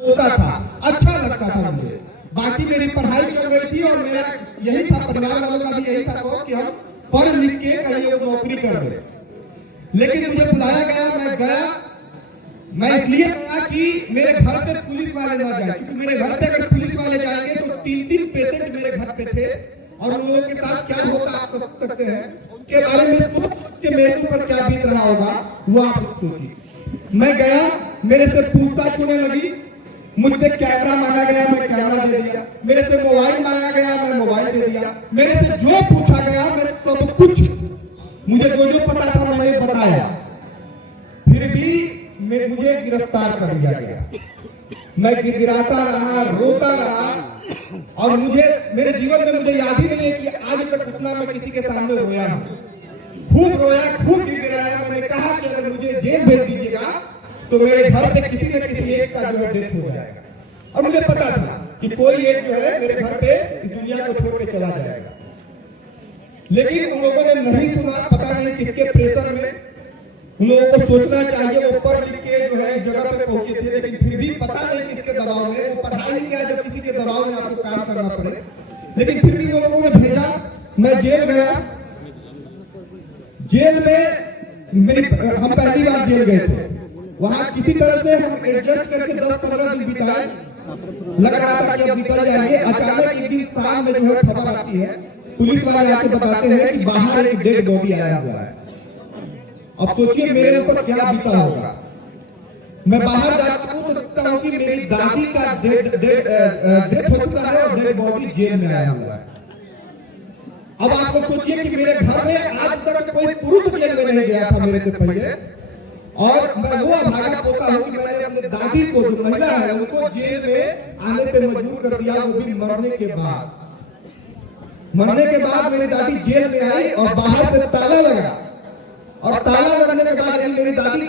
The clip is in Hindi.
होता था, अच्छा लगता था मुझे। बाकी मेरी पढ़ाई चल रही थी और मेरा यही था, परिवार वालों का भी यही था कि हम पढ़ लिख के कहीं नौकरी कर रहे। लेकिन मुझे बुलाया गया, मैं गया। मैं इसलिए गया कि मेरे घर पे पुलिस वाले ना जाए, क्योंकि मेरे घर पे अगर पुलिस वाले जाएंगे तो 3-3 पेशेंट मेरे घर पे थे और उन लोगों के साथ क्या होगा आप सोच सकते हैं, के बारे में सोच के मेरे ऊपर क्या बीत रहा होगा वो आप सोचिए। मैं गया, मेरे से पूछताछ होने लगी, मुझसे कैमरा मांगा गया, मैं कैमरा दे दिया, मेरे से मोबाइल मांगा गया, मैं मोबाइल दे दिया, मेरे से जो पूछा गया मेरे सब कुछ, मुझे जो पता था मैंने बताया। फिर भी मुझे गिरफ्तार कर लिया गया। मैं गिड़गिड़ाता रहा, रोता रहा और मुझे मेरे जीवन में मुझे याद ही नहीं है कि आज तक उतना मैं किसी के सामने रोया हूं। खूब रोया, खूब गिड़गिड़ाया। मैंने कहा कि अगर मुझे जेल भेज दीजिएगा तो मेरे घर से किसी न किसी एक का जो है डेथ हो जाएगा। और मुझे पता था कि कोई एक जो है मेरे घर पे इस दुनिया को छोड़ के चला जाएगा। लेकिन उन लोगों ने नहीं सुना, पता नहीं किसके प्रेशर में। उन लोगों को सोचना चाहिए वो पढ़ लिख के जो है जगह पे पहुंचे थे, लेकिन फिर भी पता नहीं किसके दबाव में। वो पढ़ा ही गया जब किसी के दबाव में आपको काम करना पड़े। लेकिन फिर भी वो लोगों ने भेजा, मैं जेल गया। जेल में हम पहली बार जेल गए थे। वहां किसी तरह से हम एडजस्ट करके 10-15 दिन बिताए। लग रहा था कि अब निकल जाएंगे। अचानक एक दिन शाम में जो है खबर आती है, पुलिस वाले आके बताते हैं कि बाहर एक डेड बॉडी आया हुआ है। अब सोचिए मेरे ऊपर क्या बीता होगा। मैं बाहर जाता हूं तो देखता हूं कि मेरी दादी का डेथ हो चुका है और डेड बॉडी जेल में आया हुआ है। अब आपको सोचिए कि मेरे घर में आज तक कोई पुरुष जेल में नहीं गया था मेरे से पहले, और मैं वो अभागा पोता हूं कि मैंने अपने दादी को, जो महिला है, उनको जेल में आने पे मजबूर कर दिया, वो भी मरने के बाद। मरने के बाद मेरी दादी जेल में आई और बाहर से ताला लगा, और ताला लगने के बाद मेरी दादी